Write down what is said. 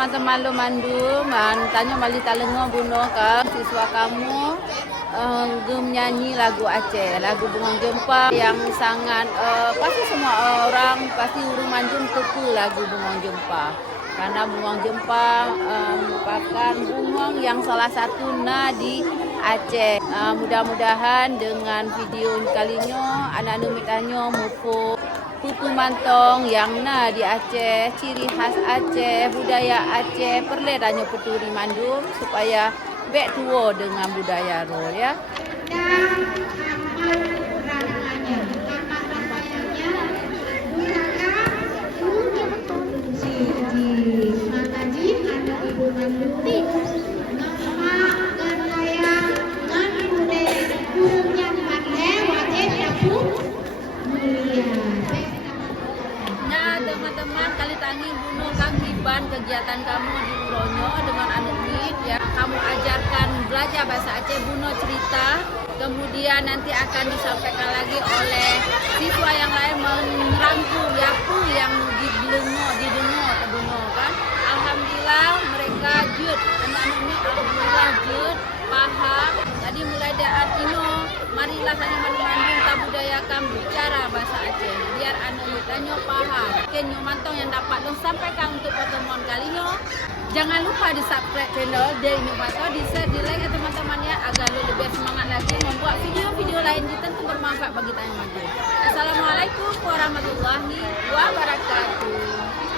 teman-teman lo mandum, tanya balik talengo buno ka siswa kamu nyanyi lagu Aceh, lagu Bunga Jempa yang sangat pasti semua orang pasti urung mandum tepu lagu Bunga Jempa. Karena bunga jempa merupakan bunga yang salah satu di Aceh. Mudah-mudahan dengan video kalinya anak-anak mitanyo mupo putu mantong yang di Aceh, ciri khas Aceh, budaya Aceh, perle danyo peturi mandum supaya bek tuo dengan budaya ro ya. Teman-teman kali tangi bunuh kami ban kegiatan kamu di Uronyo dengan anak mit ya, kamu ajarkan belajar bahasa Aceh, bunuh cerita, kemudian nanti akan disampaikan lagi oleh siswa yang lain merangkum ya yang didengar kan. Alhamdulillah mereka jud, anak-anak mit alhamdulillah jud paham. Jadi mulai dari ini marilah kami mandung tak budayakan bicara bahasa Aceh biar anak mitanya paham. Kenyo mantong yang dapat dong sampaikan untuk pertemuan kalinya. Jangan lupa di subscribe channel Del Inovator, di share, di like ya teman-temannya agar lo lebih semangat lagi membuat video-video lain yang tentu bermanfaat bagi tanya mandung. Assalamualaikum warahmatullahi wabarakatuh.